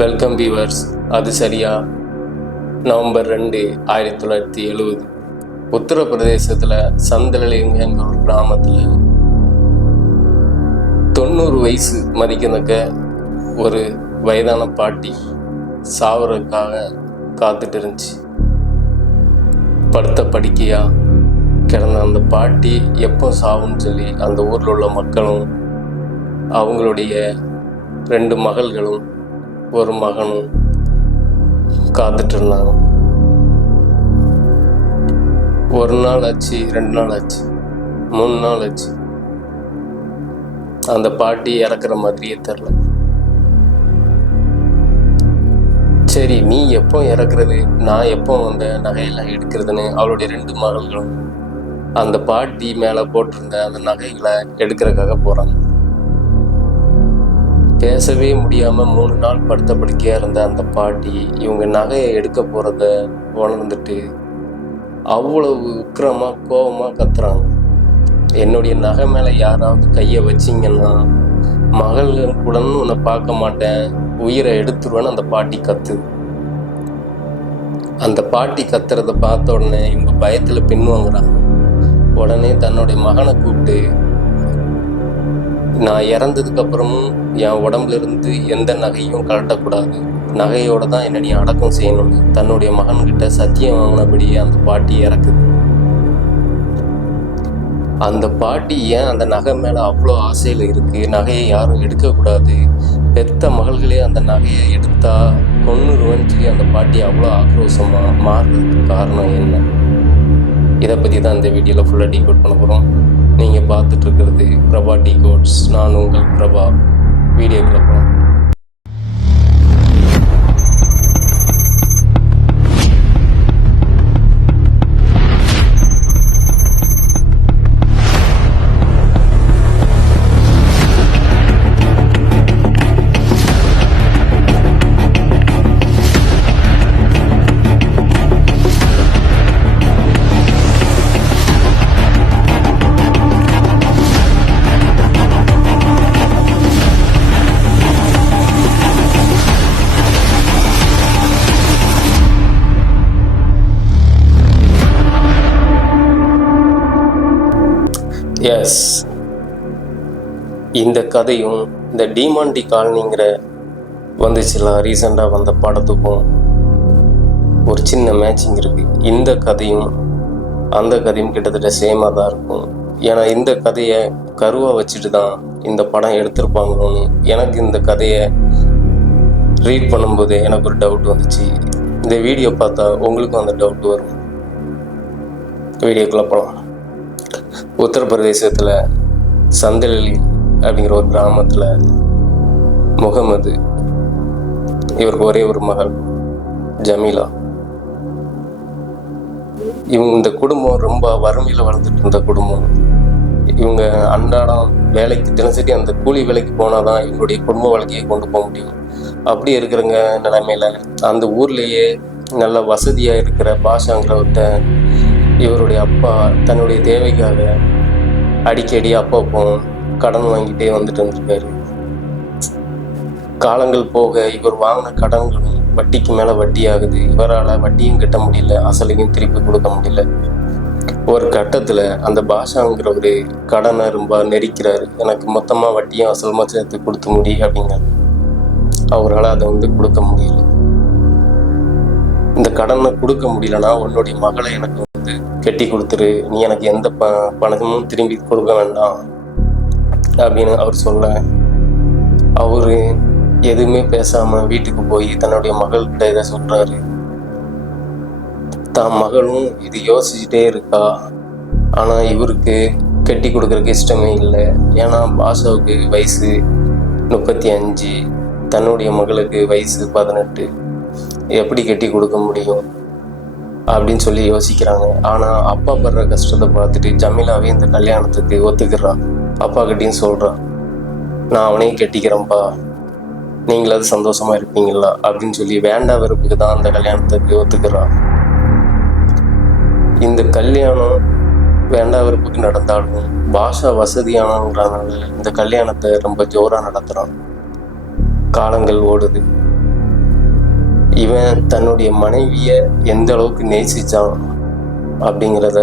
Welcome viewers. அது சரியா November 2, 1970 உத்தரப்பிரதேசத்தில் சந்தலலிங்கிற ஒரு கிராமத்தில் 90 வயசு மதிக்கத்தக்க ஒரு வயதான பாட்டி சாவறதுக்காக காத்துட்டு இருந்துச்சு. படுத்த படுக்கையா கிடந்த அந்த பாட்டி எப்போ சாவுன்னு சொல்லி அந்த ஊரில் உள்ள மக்களும் அவங்களுடைய 2 மகள்களும் ஒரு மகனும் காத்துட்டு இருந்தாங்க. 1 நாள் ஆச்சு, 2 நாள் ஆச்சு, 3 நாள் ஆச்சு. அந்த பாட்டி இறக்குற மாதிரியே தெரில. சரி, நீ எப்போ இறக்குறது, நான் எப்போ அந்த நகையெல்லாம் எடுக்கிறதுன்னு அவளுடைய 2 மகள்களும் அந்த பாட்டி மேலே போட்டிருந்த அந்த நகைகளை எடுக்கிறதுக்காக போகிறாங்க. பேசவே முடியாமல் 3 நாள் படுத்த படுக்கையாக இருந்த அந்த பாட்டி இவங்க நகையை எடுக்க போகிறத உணர்ந்துட்டு அவ்வளவு உக்கிரமாக கோபமாக கத்துறாங்க. என்னுடைய நகை மேலே யாராவது கையை வச்சிங்கன்னா மகளுடன் உன்னை பார்க்க மாட்டேன், உயிரை எடுத்துருவேன்னு அந்த பாட்டி கத்துது. அந்த பாட்டி கத்துறத பார்த்த உடனே இவங்க பயத்தில் பின்வாங்குறாங்க. உடனே தன்னுடைய மகனை கூப்பிட்டு, நான் இறந்ததுக்கு அப்புறமும் என் உடம்புல இருந்து எந்த நகையும் கழட்டக்கூடாது, நகையோட தான் என்ன நீ அடக்கம் செய்யணும்னு தன்னுடைய மகன்கிட்ட சத்தியம் வாங்கினபடியே அந்த பாட்டி இறக்குது. அந்த பாட்டி ஏன் அந்த நகை மேலே அவ்வளோ ஆசையில் இருக்குது, நகையை யாரும் எடுக்கக்கூடாது, பெத்த மகள்களே அந்த நகையை எடுத்தா கொன்னுருவன்னு சொல்லி அந்த பாட்டி அவ்வளோ ஆக்ரோஷமாக மாறுறதுக்கு காரணம் என்ன? இதை பற்றி தான் இந்த வீடியோவில் ஃபுல்லாக டீகோட் பண்ண போகிறோம். நீங்கள் பார்த்துட்டு இருக்கிறது பிரபா டீகோட்ஸ். நான் உங்கள் பிரபா. வீடியோக்குள்ள போகிறோம். எஸ், இந்த கதையும் இந்த டிமாண்டி காலனிங்கிற வந்துச்சுலாம் ரீசெண்டாக வந்த படத்துக்கும் ஒரு சின்ன மேட்சிங் இருக்குது. இந்த கதையும் அந்த கதையும் கிட்டத்தட்ட சேமாக தான் இருக்கும். ஏன்னா இந்த கதையை கருவாக வச்சுட்டு தான் இந்த படம் எடுத்திருப்பாங்களோன்னு எனக்கு இந்த கதையை ரீட் பண்ணும்போது எனக்கு ஒரு டவுட் வந்துச்சு. இந்த வீடியோ பார்த்தா உங்களுக்கும் அந்த டவுட் வரும். வீடியோக்குள்ளே போகலாம். உத்தரப்பிரதேசத்தில் சந்தலலி அப்படிங்கிற ஒரு கிராமத்தில் முகமது, இவருக்கு ஒரே ஒரு மகள் ஜமீலா. இவங்க இந்த குடும்பம் ரொம்ப வறுமையில் வளர்ந்துட்டு இருந்த குடும்பம். இவங்க அன்றாடம் வேலைக்கு தினசரி அந்த கூலி வேலைக்கு போனால் தான் இவங்களுடைய குடும்ப வாழ்க்கையை கொண்டு போக முடியும். அப்படி இருக்கிறங்க நிலைமையில அந்த ஊர்லேயே நல்ல வசதியாக இருக்கிற பாஷாங்கிறவர்கிட்ட இவருடைய அப்பா தன்னுடைய தேவைக்காக அடிக்கடி அப்பப்போ கடன் வாங்கிட்டே வந்துட்டு இருந்திருக்காரு. காலங்கள் போக இவர் வாங்கின கடன்களும் வட்டிக்கு மேலே வட்டி ஆகுது. இவரால் வட்டியும் கட்ட முடியல, அசலையும் திருப்பி கொடுக்க முடியல. ஒரு கட்டத்தில் அந்த பாஷாங்கிறவர் கடனை ரொம்ப நெரிக்கிறாரு. எனக்கு மொத்தமாக வட்டியும் அசலமாக சேர்த்து கொடுத்து முடி அப்படிங்க. அவரால் அதை கொடுக்க முடியல. இந்த கடனை கொடுக்க முடியலன்னா உன்னுடைய மகளை எனக்கு கட்டி கொடுத்துரு, நீ எனக்கு எந்த பணமும் திரும்பி கொடுக்க வேண்டாம் அப்படின்னு அவர் சொல்ல, அவரு எதுவுமே பேசாம வீட்டுக்கு போய் தன்னுடைய மகள்கிட்ட இதை சொல்றாரு. தான் மகளும் இது யோசிச்சுட்டே இருக்கா. ஆனா இவருக்கு கட்டி கொடுக்கறதுக்கு இஷ்டமே இல்லை. ஏன்னா பாஷாவுக்கு வயசு 35, தன்னுடைய மகளுக்கு வயசு 18. எப்படி கட்டி கொடுக்க முடியும் அப்படின்னு சொல்லி யோசிக்கிறாங்க. ஆனால் அப்பா படுற கஷ்டத்தை பார்த்துட்டு ஜமீலாவே இந்த கல்யாணத்துக்கு ஒத்துக்கிறான். அப்பா கிட்டையும் சொல்கிறான், நான் அவனையும் கட்டிக்கிறேன்ப்பா, நீங்களாவது சந்தோஷமா இருப்பீங்களா அப்படின்னு சொல்லி வேண்டா வெறுப்புக்கு தான் அந்த கல்யாணத்துக்கு ஒத்துக்கிறான். இந்த கல்யாணம் வேண்டா வெறுப்புக்கு நடந்தாலும் பாஷா வசதியானங்கிறனால இந்த கல்யாணத்தை ரொம்ப ஜோராக நடத்துகிறான். காலங்கள் ஓடுது. இவன் தன்னுடைய மனைவியை எந்த அளவுக்கு நேசிச்சான் அப்படிங்கிறத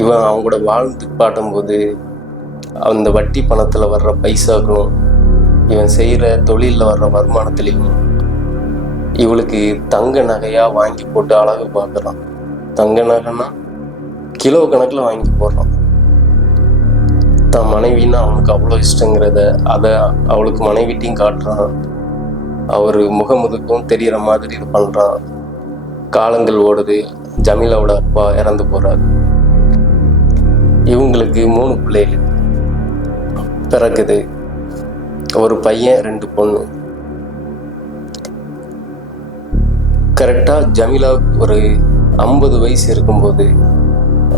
இவன் அவங்க கூட வாழ்ந்து பாட்டும்போது அந்த வட்டி பணத்தில் வர்ற பைசாக்களும் இவன் செய்கிற தொழிலில் வர்ற வருமானத்துலேயும் இவளுக்கு தங்க நகையாக வாங்கி போட்டு அழகு பார்க்குறான். தங்க நகைன்னா கிலோ கணக்கில் வாங்கி போடுறான். தன் மனைவின்னா அவனுக்கு அவ்வளோ இஷ்டங்கிறத அதை அவளுக்கு மனைவிட்டையும் காட்டுறான். அவர் முகமுதுக்கும் தெரிகிற மாதிரி இது பண்ணுறான். காலங்கள் ஓடுது. ஜமீலாவோட அப்பா இறந்து போகிறார். இவங்களுக்கு 3 பிள்ளைகள் பிறக்குது. ஒரு பையன் 2 பொண்ணு. கரெக்டாக ஜமீலா ஒரு 50 வயசு இருக்கும்போது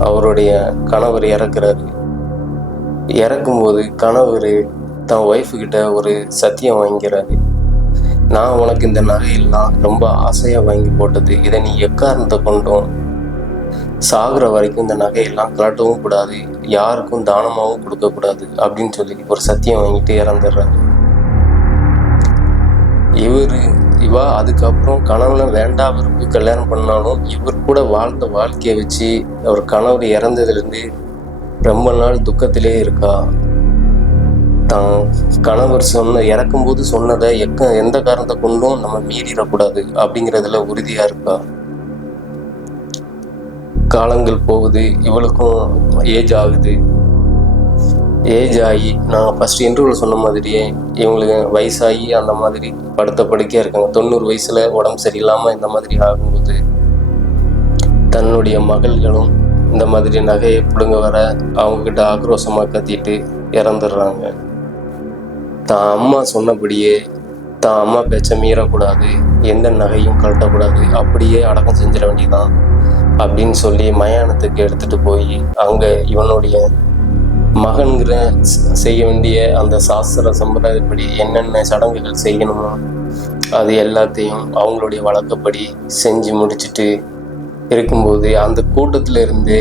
அவருடைய கணவர் இறக்குறாரு. இறக்கும்போது கணவர் தன் ஒய்ஃபுக்கிட்ட ஒரு சத்தியம் வாங்கிக்கிறாரு. நான் உனக்கு இந்த நகையெல்லாம் ரொம்ப ஆசையாக வாங்கி போட்டது, இதை நீ எக்காரணத்தை கொண்டும் சாகுற வரைக்கும் இந்த நகையெல்லாம் கலட்டவும் கூடாது, யாருக்கும் தானமாகவும் கொடுக்கக்கூடாது அப்படின்னு சொல்லி ஒரு சத்தியம் வாங்கிட்டு இறந்துடுறாரு. இவா அதுக்கப்புறம் கணவனை வேண்டா விரும்பி கல்யாணம் பண்ணாலும் இவர் கூட வாழ்ந்த வாழ்க்கையை வச்சு அவர் கணவர் இறந்ததுலேருந்து ரொம்ப நாள் துக்கத்திலே இருக்கா. தான் கணவர் இறக்கும்போது சொன்னதை எந்த காரணத்தை கொண்டும் நம்ம மீறிடக்கூடாது அப்படிங்கிறதுல உறுதியா இருக்கா. காலங்கள் போகுது. இவளுக்கும் ஏஜ் ஆகுது. ஏஜ் ஆகி நான் ஃபர்ஸ்ட் இன்டர்வியூவில் சொன்ன மாதிரியே இவங்களுக்கு வயசாகி அந்த மாதிரி படுத்த படுக்கையாக இருக்காங்க. 90 வயசுல உடம்பு சரியில்லாமல் இந்த மாதிரி ஆகும்போது தன்னுடைய மகள்களும் இந்த மாதிரி நகையை பிடுங்க வர அவங்கக்கிட்ட ஆக்ரோஷமாக கத்திட்டு இறந்துடுறாங்க. தான் அம்மா சொன்னபடியே தான் அம்மா பேச்சை மீறக்கூடாது, எந்த நகையும் கழட்டக்கூடாது, அப்படியே அடக்கம் செஞ்சிட வேண்டியதான் அப்படின்னு சொல்லி மயானத்துக்கு எடுத்துகிட்டு போய் அங்கே இவனுடைய மகன்கிற செய்ய வேண்டிய அந்த சாஸ்திர சம்பிரதாயப்படி என்னென்ன சடங்குகள் செய்யணுமோ அது எல்லாத்தையும் அவங்களுடைய வழக்கப்படி செஞ்சு முடிச்சுட்டு இருக்கும்போது அந்த கூட்டத்தில் இருந்து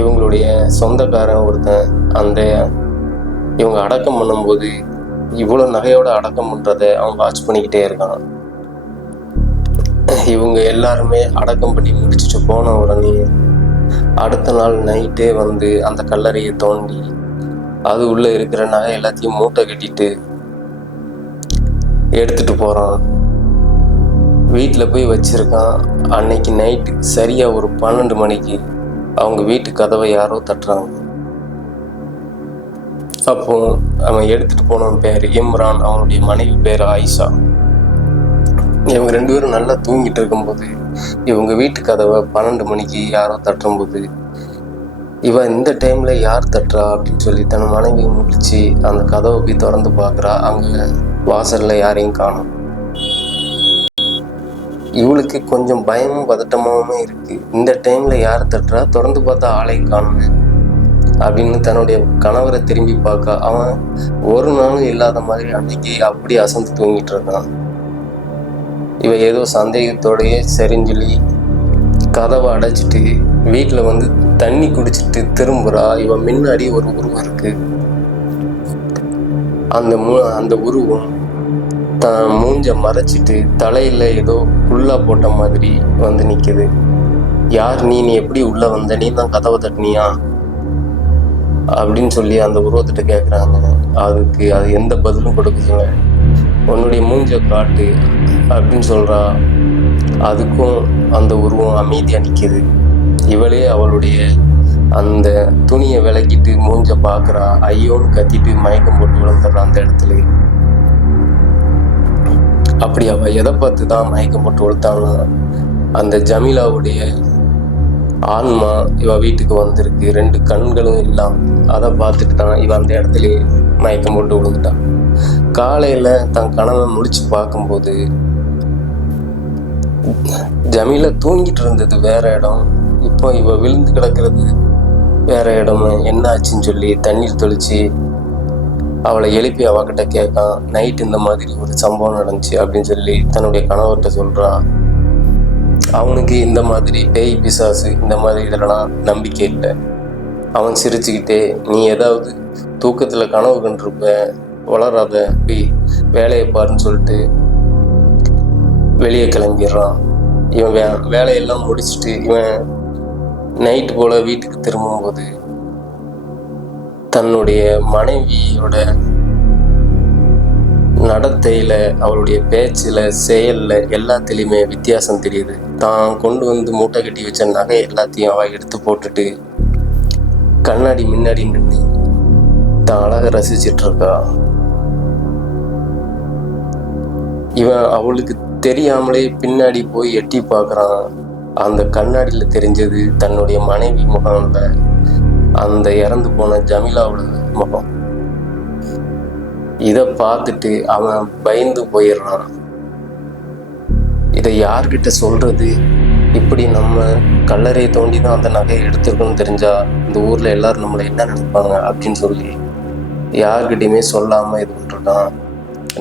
இவங்களுடைய சொந்தக்காரன் ஒருத்தன் இவங்க அடக்கம் பண்ணும்போது இவ்வளோ நகையோட அடக்கம் பண்ணுறதை அவன் வாட்ச் பண்ணிக்கிட்டே இருக்கான். இவங்க எல்லாருமே அடக்கம் பண்ணி முடிச்சுட்டு போன உடனே அடுத்த நாள் நைட்டே வந்து அந்த கல்லறையை தோண்டி அது உள்ளே இருக்கிற நகை எல்லாத்தையும் மூட்டை கட்டிட்டு எடுத்துட்டு போகிறான். வீட்டில் போய் வச்சிருக்கான். அன்னைக்கு நைட்டு சரியாக ஒரு 12 மணிக்கு அவங்க வீட்டு கதவை யாரோ தட்டுறாங்க. அப்போ அவன் எடுத்துட்டு போனவன் பேர் இம்ரான், அவனுடைய மனைவி பேர் ஆயிஷா. இவங்க 2 பேரும் நல்லா தூங்கிட்டு இருக்கும்போது இவங்க வீட்டு கதவை 12 மணிக்கு யாரோ தட்டும்போது இவன் இந்த டைம்ல யார் தட்டுறா அப்படின்னு சொல்லி தன் மனைவி முடிச்சு அந்த கதவை போய் திறந்து பார்க்குறா. அங்கே வாசல்ல யாரையும் காணும். இவளுக்கு கொஞ்சம் பயமும் பதட்டமாவுமே இருக்கு. இந்த டைம்ல யார் தட்டுறா, திறந்து பார்த்தா ஆளையும் காணுமே அப்படின்னு தன்னுடைய கணவரை திரும்பி பார்க்க அவன் ஒரு நாளும் இல்லாத மாதிரி அன்னைக்கு அப்படி அசந்து தூங்கிட்டு இருக்கான். இவ ஏதோ சந்தேகத்தோடையே சரின்னு சொல்லி கதவை அடைச்சிட்டு வீட்டில் வந்து தண்ணி குடிச்சிட்டு திரும்புறா. இவன் முன்னாடி ஒரு உருவம் இருக்கு. அந்த உருவம் தான் மூஞ்ச மறைச்சிட்டு தலையில ஏதோ புல்லா போட்ட மாதிரி வந்து நிக்குது. யார் நீ எப்படி உள்ள வந்த, நீ தான் கதவை தட்டினியா அப்படின்னு சொல்லி அந்த உருவத்திட்ட கேட்குறாங்க. அதுக்கு அது எந்த பதிலும் கொடுக்குதுங்க. உன்னுடைய மூஞ்ச காட்டு அப்படின்னு சொல்றா. அதுக்கும் அந்த உருவம் அமைதியா நிக்குது. இவளே அவளுடைய அந்த துணியை விலக்கிட்டு மூஞ்ச பார்க்குறா. ஐயோன்னு கத்திட்டு மயக்கம் போட்டு விழுந்துடுறா அந்த இடத்துல. அப்படி அவ எதை பார்த்து தான் மயக்கம் போட்டு விழுத்தாலும் அந்த ஜமீலாவுடைய ஆன்மா இவ வீட்டுக்கு வந்திருக்கு. 2 கண்களும் இல்லாம அதை பார்த்துட்டு தான் இவ அந்த இடத்துல மயக்கம் போட்டு விழுந்துட்டான். காலையில தன் கணவன் முழிச்சு பார்க்கும்போது ஜமீலா தூங்கிட்டு இருந்தது வேற இடம், இப்போ இவ விழுந்து கிடக்கிறது வேற இடம். என்ன ஆச்சுன்னு சொல்லி தண்ணீர் தெளிச்சு அவளை எழுப்பி அவகிட்ட கேட்கான். நைட் இந்த மாதிரி ஒரு சம்பவம் நடந்துச்சு அப்படின்னு சொல்லி தன்னுடைய கணவர்கிட்ட சொல்றான். அவனுக்கு இந்த மாதிரி பேய் பிசாசு இந்த மாதிரி இதெல்லாம் நம்பிக்கை இல்லை. அவன் சிரிச்சுக்கிட்டே, நீ ஏதாவது தூக்கத்துல கனவு கண்டிருப்ப, வளராத, போய் வேலையை பாருன்னு சொல்லிட்டு வெளியே கிளம்பிடுறான். இவன் வேலையெல்லாம் முடிச்சுட்டு இவன் நைட்டு போல் வீட்டுக்கு திரும்பும்போது தன்னுடைய மனைவியோட நடத்தையில், அவளுடைய பேச்சில், செயலில் எல்லாத்துலேயுமே வித்தியாசம் தெரியுது. தான் கொண்டு வந்து மூட்டை கட்டி வச்ச நகை எல்லாத்தையும் அவள் எடுத்து போட்டுட்டு கண்ணாடி முன்னாடி நின்று தான் அழகை ரசிச்சிட்டு இருக்கா. இவன் அவளுக்கு தெரியாமலே பின்னாடி போய் எட்டி பார்க்குறான். அந்த கண்ணாடியில் தெரிஞ்சது தன்னுடைய மனைவி முகம்ல அந்த இறந்து போன ஜமீலாவோட முகம். இதை பார்த்துட்டு அவன் பயந்து போயிடுறான். இதை யார்கிட்ட சொல்றது? இப்படி நம்ம கல்லறையை தோண்டி தான் அந்த நகையை எடுத்துருக்கோன்னு தெரிஞ்சா இந்த ஊரில் எல்லாரும் நம்மளை என்ன நினைப்பாங்க அப்படின்னு சொல்லி யார்கிட்டையுமே சொல்லாமல் இது பண்ணிருக்கான்.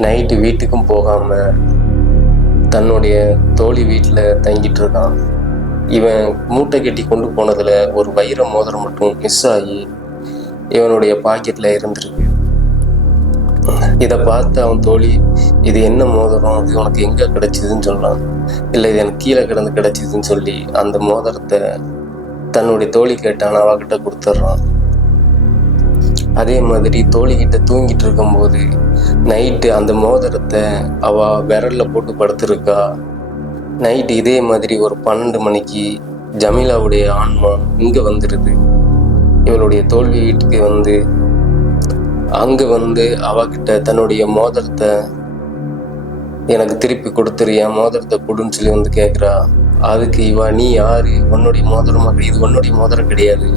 நைட்டு வீட்டுக்கும் போகாமல் தன்னுடைய தோழி வீட்டில் தங்கிட்டு இருக்கான். இவன் மூட்டை கட்டி கொண்டு போனதில் ஒரு வைர மோதிரம் மட்டும் மிஸ் ஆகி இவனுடைய பாக்கெட்டில் இருந்திருக்கு. இதை பார்த்து அவன் தோழி, இது என்ன மோதிரம், இது உனக்கு எங்கே கிடைச்சிதுன்னு சொன்னான். இல்லை, இது எனக்கு கீழே கிடந்து கிடைச்சிதுன்னு சொல்லி அந்த மோதிரத்தை தன்னுடைய தோழி கேட்டான், அவகிட்ட கொடுத்துட்றான். அதே மாதிரி தோழிக்கிட்ட தூங்கிட்டு இருக்கும்போது நைட்டு அந்த மோதிரத்தை அவள் விரலில் போட்டு படுத்துருக்கா. நைட்டு இதே மாதிரி ஒரு 12 மணிக்கு ஜமீலாவுடைய ஆன்மா இங்கே வந்துடுது. இவளுடைய தோல்வி வீட்டுக்கு வந்து அங்கே வந்து அவகிட்ட தன்னுடைய மோதிரத்தை எனக்கு திருப்பி கொடுத்துரு, என் மோதிரத்தை கொடுன்னு சொல்லி வந்து கேட்குறா. அதுக்கு இவா, நீ யாரு, உன்னுடைய மோதிரமாக, இது உன்னுடைய மோதிரம் கிடையாது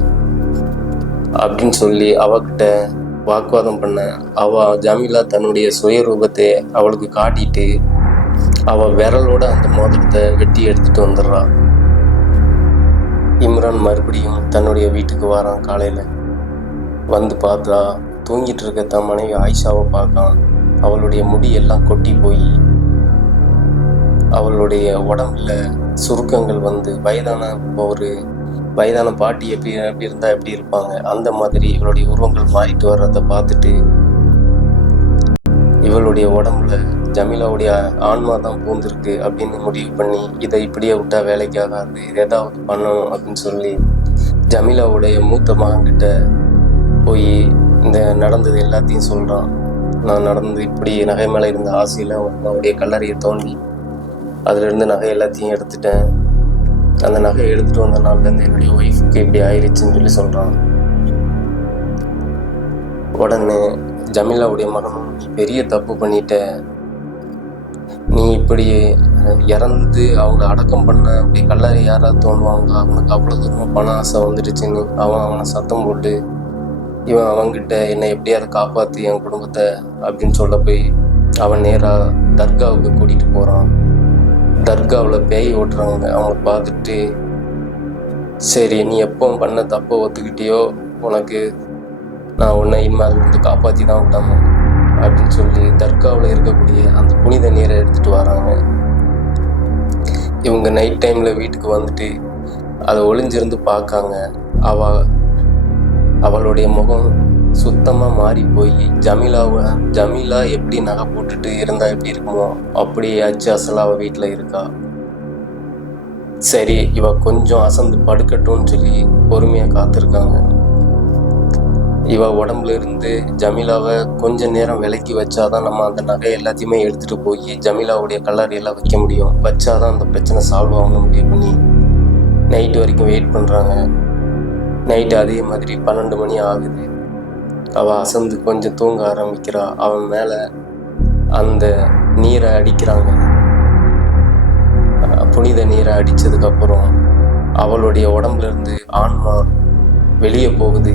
அப்படின்னு சொல்லி அவகிட்ட வாக்குவாதம் பண்ண. ஜமீலா தன்னுடைய சுயரூபத்தை அவளுக்கு காட்டிட்டு அவள் விரலோட அந்த மோதிரத்தை வெட்டி எடுத்துட்டு வந்துடுறா. இம்ரான் மறுபடியும் தன்னுடைய வீட்டுக்கு வரான். காலையில் வந்து பார்த்தா தூங்கிட்டு இருக்க தன் மனைவி ஆயிஷாவை பார்க்கான். அவளுடைய முடி எல்லாம் கொட்டி போய் அவளுடைய உடம்புல சுருக்கங்கள் வந்து வயதான பாட்டி எப்படி இருந்தால் எப்படி இருப்பாங்க அந்த மாதிரி இவளுடைய உருவங்கள் மாறிட்டு வர்றதை பார்த்துட்டு இவளுடைய உடம்புல ஜமீலாவுடைய ஆன்மா தான் பூந்திருக்கு அப்படின்னு முடிவு பண்ணி, இதை இப்படியே விட்டா வேலைக்கு ஆகாது, இது ஏதாவது பண்ணணும் அப்படின்னு சொல்லி ஜமீலாவுடைய மூத்த மகன்கிட்ட போய் இந்த நடந்தது எல்லாத்தையும் சொல்கிறான். நான் நடந்து இப்படி நகை மேலே இருந்த ஆசையில் அவனுடைய கல்லறையை தோண்டி அதிலிருந்து நகை எல்லாத்தையும் எடுத்துட்டேன். அந்த நகையை எடுத்துகிட்டு வந்த நாள்லேருந்து என்னுடைய ஒய்ஃபுக்கு இப்படி ஆயிடுச்சுன்னு சொல்லி சொல்கிறான். உடனே ஜமீலாவுடைய மகனும், நீ பெரிய தப்பு பண்ணிட்ட, நீ இப்படி இறந்து அவங்க அடக்கம் பண்ண அப்படி கல்லறை யாராவது தோணுவாங்க, அவனுக்கு அவ்வளோ தூரம் பண ஆசை வந்துடுச்சுன்னு அவனை சத்தம் போட்டு இவன் அவன்கிட்ட என்னை எப்படியாவது காப்பாற்றி என் குடும்பத்தை அப்படின்னு சொல்ல போய் அவன் நேராக தர்காவுக்கு கூட்டிகிட்டு போகிறான். தர்காவில் பேய் ஓட்டுறாங்க. அவங்க பார்த்துட்டு, சரி நீ எப்போ பண்ண தப்பை ஒத்துக்கிட்டியோ உனக்கு நான் உன்னை இனிமேல் வந்து காப்பாற்றி தான் விடணும் அப்படின்னு சொல்லி தர்காவில் இருக்கக்கூடிய அந்த புனித நீரை எடுத்துகிட்டு வராங்க. இவங்க நைட் டைமில் வீட்டுக்கு வந்துட்டு அதை ஒளிஞ்சிருந்து பார்க்காங்க. அவளுடைய முகம் சுத்தமாக மாறி போய் ஜமீலா எப்படி நகை போட்டுட்டு இருந்தால் எப்படி இருக்குமோ அப்படியே அச்சு அசலாக அவள் வீட்டில் இருக்கா. சரி இவ கொஞ்சம் அசந்து படுக்கட்டும்னு சொல்லி பொறுமையாக காத்திருக்காங்க. இவ உடம்புல இருந்து ஜமீலாவை கொஞ்ச நேரம் விலக்கி வச்சாதான் நம்ம அந்த நகை எல்லாத்தையுமே எடுத்துகிட்டு போய் ஜமீலாவுடைய கல்லறையெல்லாம் வைக்க முடியும். வச்சாதான் அந்த பிரச்சனை சால்வ் ஆகணும் முடிவு பண்ணி நைட்டு வரைக்கும் வெயிட் பண்ணுறாங்க. நைட்டு அதே மாதிரி 12 மணி ஆகுது. அவள் அசந்து கொஞ்சம் தூங்க ஆரம்பிக்கிறா. அவன் மேலே அந்த நீரை அடிக்கிறாங்க. புனித நீரை அடித்ததுக்கப்புறம் அவளுடைய உடம்புல இருந்து ஆன்மா வெளியே போகுது.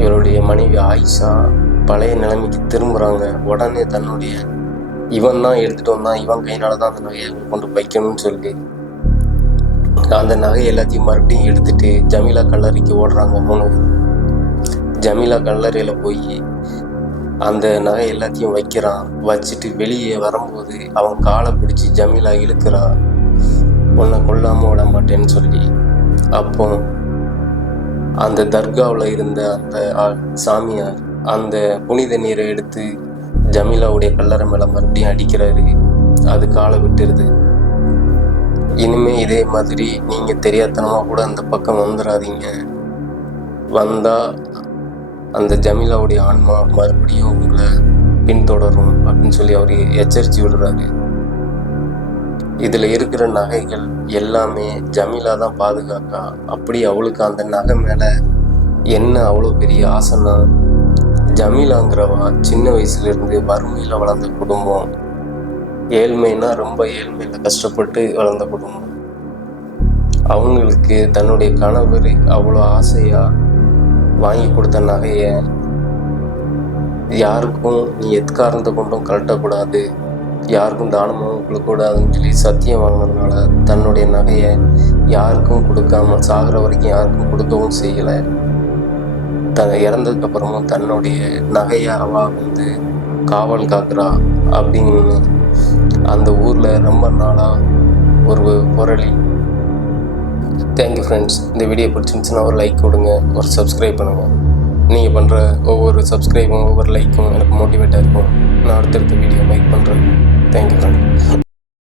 இவருடைய மனைவி ஆயிஷா பழைய நிலைமைக்கு திரும்புகிறாங்க. உடனே தன்னுடைய இவன் தான் எடுத்துகிட்டு வந்தான், இவன் கையினால தான் அந்த நகையை கொண்டு வைக்கணும்னு சொல்லி அந்த நகை எல்லாத்தையும் மறுபடியும் எடுத்துட்டு ஜமீலா கல்லறைக்கு ஓடுறாங்க. 3 பேர் ஜமீலா கல்லறையில் போய் அந்த நகை எல்லாத்தையும் வைக்கிறான். வச்சுட்டு வெளியே வரும்போது அவன் காலை பிடிச்சி ஜமீலா இழுக்கிறா, உன்னை கொல்லாமல் விட மாட்டேன்னு சொல்லி. அப்போ அந்த தர்காவில் இருந்த அந்த சாமியார் அந்த புனித நீரை எடுத்து ஜமீலாவுடைய கல்லறை மேலே மறுபடியும் அடிக்கிறாரு. அது காலை விட்டுருது. இனிமே இதே மாதிரி நீங்கள் தெரியாதனமாக கூட அந்த பக்கம் வந்துடாதீங்க. வந்தால் அந்த ஜமீலாவுடைய ஆன்மா மறுபடியும் உங்களை பின்தொடரும் அப்படின்னு சொல்லி அவர் எச்சரித்து விடுறாரு. இதில் இருக்கிற நகைகள் எல்லாமே ஜமீலா தான் பாதுகாக்கா. அப்படி அவளுக்கு அந்த நகை மேலே என்ன அவ்வளோ பெரிய ஆசைன்னா, ஜமீலாங்கிறவா சின்ன வயசுலேருந்து வறுமையில் வளர்ந்த குடும்பம். ஏழ்மைன்னா ரொம்ப ஏழ்மையில் கஷ்டப்பட்டு வளர்ந்த குடும்பம். அவங்களுக்கு தன்னுடைய கணவர் அவ்வளோ ஆசையாக வாங்கி கொடுத்த நகையை யாருக்கும் நீ எத்காரணத்தை கொண்டும் கழட்டக்கூடாது, யாருக்கும் தானமும் கொடுக்கக்கூடாதுன்னு சொல்லி சத்தியம் வாங்கினதுனால தன்னுடைய நகையை யாருக்கும் கொடுக்காம சாகிற வரைக்கும் யாருக்கும் கொடுக்கவும் செய்யலை. இறந்ததுக்கப்புறமும் தன்னுடைய நகையை அவள் காவல் காக்குறா அப்படின்னு அந்த ஊரில் ரொம்ப நாளாக ஒரு புரளி. Thank you friends. இந்த வீடியோ பிடிச்சிருந்துச்சுன்னா ஒரு லைக் கொடுங்க, ஒரு சப்ஸ்கிரைப் பண்ணுங்கள். நீங்கள் பண்ணுற ஒவ்வொரு சப்ஸ்கிரைபும் ஒவ்வொரு லைக்கும் எனக்கு மோட்டிவேட்டாக இருக்கும். நான் அடுத்தடுத்த வீடியோ லைக் பண்ணுறேன். Thank you friend.